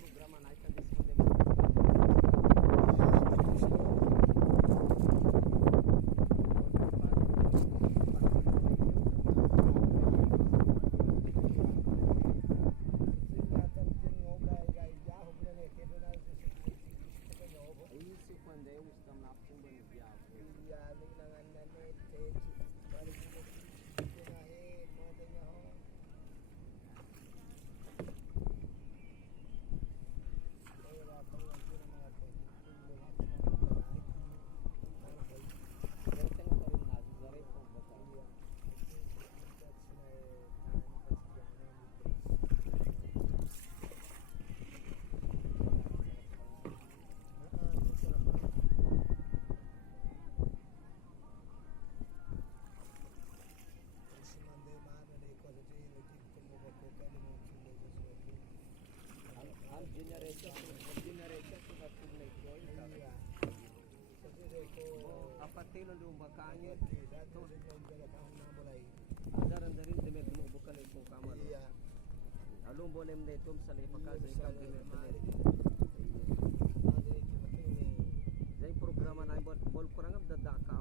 programa na ikan di sekolah. Isi quando eu estou na pumba no diabo. Generation sudah punya koin. Apa telo lu bakanya tuh adaran dari demi dulu bukan itu kamar. Alum boleh mendetum salih pakai saya kamar. Jadi program na buat bol kurang ab dadak